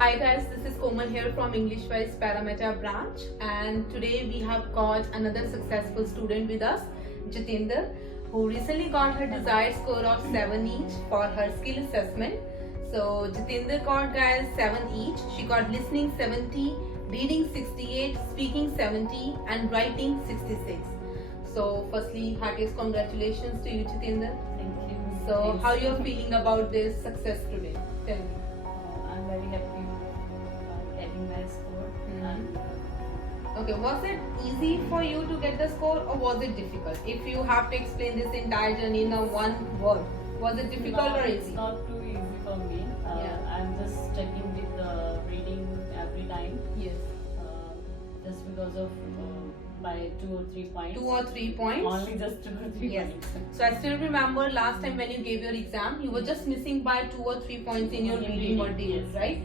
Hi guys, this is Komal here from English Wise Parameta branch, and today we have got another successful student with us, Jatinder, who recently got her desired score of 7 each for her skill assessment. So Jatinder got guys 7 each. She got listening 70, reading 68, speaking 70 and writing 66. So firstly, heartiest congratulations to you, Jatinder. Thank you. So Thanks. how you're feeling about this success today? Tell me. I'm very happy getting my score. And Okay, was it easy for you to get the score or was it difficult? If you have to explain this entire journey in a one word, was it difficult or it's easy? not too easy for me. Yeah. I'm just checking with the reading every time. Yes. Just because of by 2 or 3 points. 2 or 3 points. Only just 2 or 3 Yes. points. So I still remember last time when you gave your exam, you were just missing by 2 or 3 points in your reading modules, Yes. right?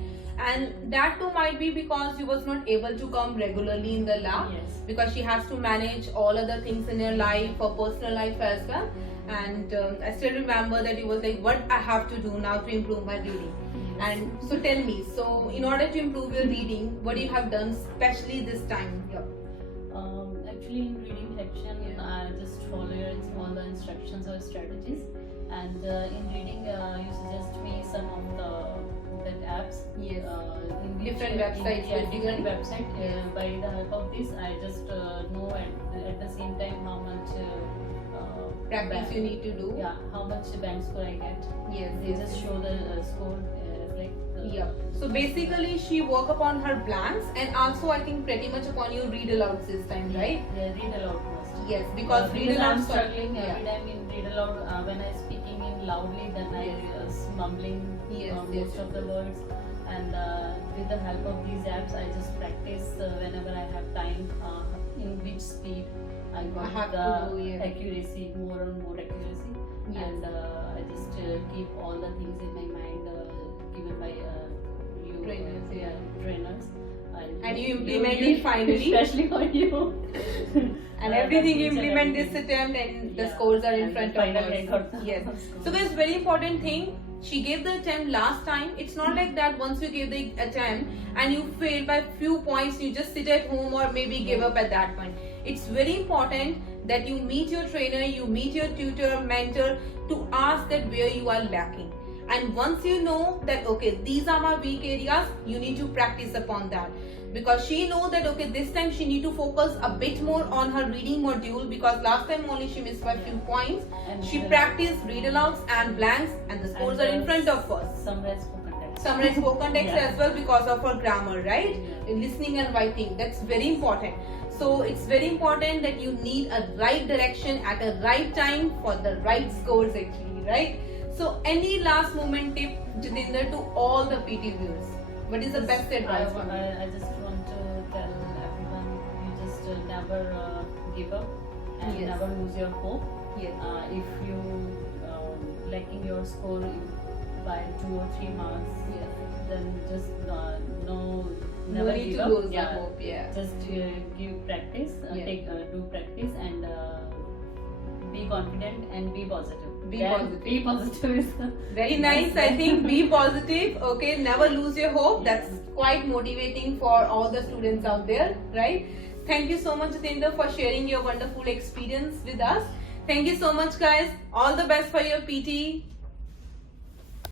And that too might be because you was not able to come regularly in the lab. Yes. Because she has to manage all other things in her life, her personal life as well. And I still remember that it was like, what I have to do now to improve my reading. And so tell me, so in order to improve your reading, what you have done especially this time? Actually, in reading section, I just follow all the instructions or strategies. And in reading, you suggest me some of the apps. Yes. In Different websites, different basically. website. By the help of this, I just know at the same time how much Practice you need to do. Yeah, how much bank score I get. Yes, They yes. just show the score like. Yeah. So basically, she work upon her blanks and also I think pretty much upon your read alouds this time, right? Yeah, read aloud most. Yes, because read I'm aloud struggling yeah. every time in read aloud when I speaking in loudly, then I mumbling Yes, most yes. of the words. And with the help of these apps, I just practice whenever I have time. In which speed I got have the to do, yeah. accuracy, more and more accuracy. Yes. And I just keep all the things in my mind given by you Trainers, yeah. trainers. And you implement it finally. Especially for you. And everything you Each and implement this everything. attempt and the Yeah. scores are in And front finally I of got us. the Yes. scores. So guys, very important thing. She gave the attempt last time. It's not like that once you give the attempt and you fail by few points, you just sit at home or maybe give up at that point. It's very important that you meet your trainer, you meet your tutor, mentor to ask that where you are lacking. And once you know that, okay, these are my weak areas, you need to practice upon that. Because she know that, okay, this time she need to focus a bit more on her reading module because last time only she missed by few points. And She practiced read alouds and blanks and the scores are in front of us. Summarize spoken text. Summarize spoken text Yeah. as well because of her grammar, right? Yeah. In listening and writing, that's very important. So it's very important that you need a right direction at a right time for the right scores actually, right? So any last moment tip, Jatinder, to all the PT viewers? What is the best advice for me? I just want to tell everyone, you just never give up and Yes. never lose your hope. Yes. If you lacking your score by 2 or 3 marks, then just No never need give to up. lose the hope, yeah. Just give practice, Yeah. do practice and be confident and be positive. Be Then positive. Be positive is the Very nice. I think be positive. Okay, never lose your hope. That's quite motivating for all the students out there, right? Thank you so much, Jatinder, for sharing your wonderful experience with us. Thank you so much, guys. All the best for your PT.